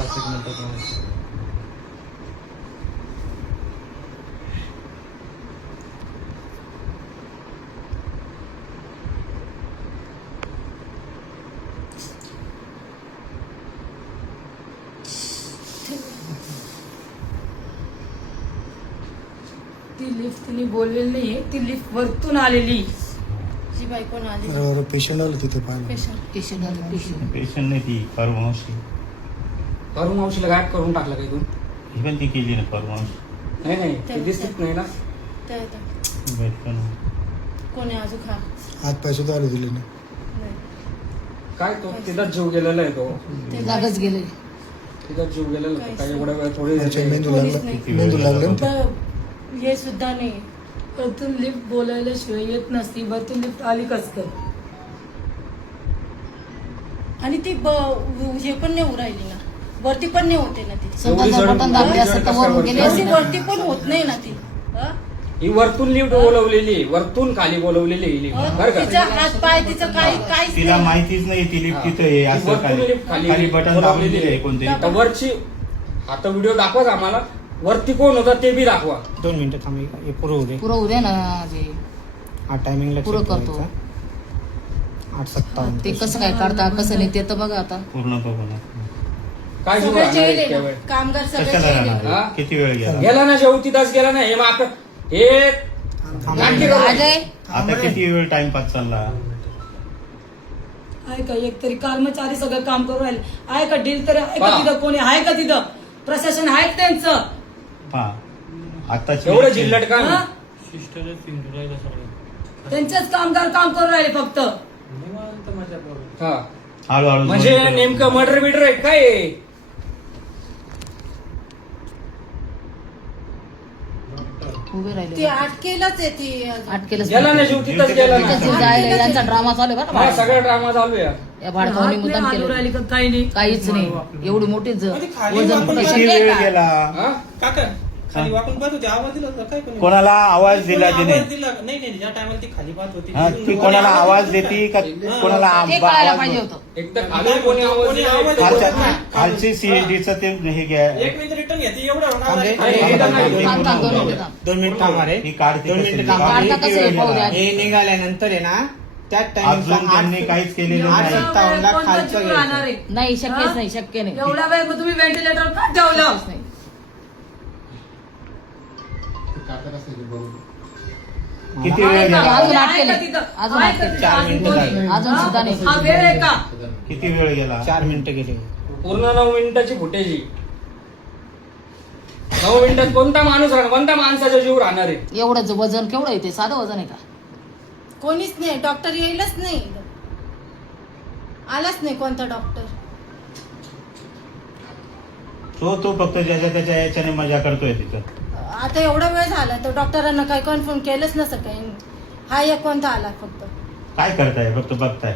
5 मिनिटात ती लिफ्ट तिने बोललेली नाहीये, ती लिफ्ट वरतून आलेली. जी बायकोन आली. पेशंट आलं तिथे पाहिलं. पेशंट नाही ती परमावशी. मावशीला गायब करून टाकला काही तू? ही पण ती केली ना परमावशी. नाही ते दिसत नाही ना. कोणी अजून खा हात पाय सुद्धा आले दिले ना. काय तो तिथं जीव गेलेला आहे तो. ते जागच गेले. तिथं जीव गेलेला आहे. काही एवढ्या वेळ थोडी मेंदू लागला. हे सुद्धा नाही. वरतून लिफ्ट बोलायला शिवाय येत नसती. वरतून लिफ्ट आली कस काय? आणि ती हे पण नाही उरायली ना, वरती पण नाही होते ना ती. बटन दाबले असं तर वरून गेली अशी वरती पण होत नाही ना ती. ही वरतून लिफ्ट बोलवलेली, वरतून खाली बोलवलेली ही लिफ्ट. बरं का? तिचा हात पाय तिचं काही तिला माहितीच नाही ती लिफ्ट तिथं आहे असं. खाली बटन दाबून दिले कोणतरी. वरची आता व्हिडिओ दाखवाच आम्हाला. वरती कोण होता ते बी दाखवा. 2 मिनिटं थांब, हे पुरं होऊ दे ना. हा टायमिंगला पुरं करतो. 8:57 ते कसं काय काढता कसं नाही ते तर बघा आता. पूर्ण बघू ना. काय जीव राहणार आहे इतक्या वेळ? कामगार कशाला सगळे राहणार? किती वेळ गेला? गेला ना शेवटी तास गेला ना. हे माक हे नाटके करू. अजय आता किती वेळ टाइमपास चालला? आहे का एक तरी कर्मचारी सगळं काम करून राहिले. आहे का डील तर आहे का तिथं? कोणी आहे का तिथं? प्रशासन आहे का त्यांचं? हा आता एवढं जिल्हट का? हा? त्यांचेच कामगार काम करून राहिले फक्त. हा हळूहळू म्हणजे नेमकं मर्डर बिडर आहे काय? उभे ती राहिले अटकेलच आहे ती. अटकेलच गेला ना शेवटी तिथंच गेला ना. जायला यांचा ड्रामा चालू आहे बरं हा का. सगळा ड्रामा चालू आहे. या भाडकावणी मुद्दाम हात नाही केलं राहिली का काही नाही. काहीच नाही. एवढी मोठी वजन कुठे किती शक्य आहे वेळ का? गेला? हा? काका खाली वाकून पाहत होती, आवाज दिला होता काय? कोणी कोणाला आवाज दिला तिने? आवाज दिला नाही, ज्या टायमाला ती खाली पाहत होती हा ती कोणाला आवाज देती का कोणाला ते कळायला आवाज पाहिजे होतं. एक तर खाली कोणी आवाज कोणी दिला, आवाज एक तर खालच्या वरती. खालची सीएसडीचं ते हे घ्या. 1 मिनिट रिटर्न घेते एवढं होणार हे आहे. इथं नाही. थांब, थांब, 2 मिनिटं थांब. 2 मिनिट थांबा रे. ही काढते 2 कशी? मिनिटं थांबा. काढता किती कसं वेळ आहे? पाहू गेला? द्या. हे निघाल्यानंतर आहे ना त्याच अजून त्यांनी काहीच केलेलं आठ नाही. सत्ता- 57 कोणता खालचं जीव घ्यायचं. राहणार आहे? नाही शक्यच नाही, शक्य नाही. एवढा वेळ मग तुम्ही व्हेंटिलेटर का ठेवलं? शक्यच नाही. किती वेळ अजून गेला? आठ केले. आहे का तिथं? अजून आहे आठ का केले. तिथं? 4 मिनिटं झाली. अजून सुद्धा नाही. हा वेळ आहे का? किती वेळ गेला? 4 मिनिटं गेले. पूर्ण 9 मिनिटाची फुटेज ही. 9 मिनिटात कोणता माणूस राहणार? कोणत्या माणसाचा जीव राहणार आहे? एवढंच वजन केवढं आहे ते? साधं वजन आहे का? कोणीच नाही. डॉक्टर येईलच नाही. आलाच नाही कोणता डॉक्टर. तो फक्त ज्याच्या त्याच्या याच्याने मजा करतोय तिथं. आता एवढा वेळ झाला तर डॉक्टरांना काही कन्फर्म केलंच नसतं काही. हा एक कोणता आला फक्त. काय करताय? फक्त बघताय.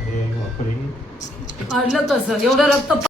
अरे बापरे. काढलं कसं एवढं रक्त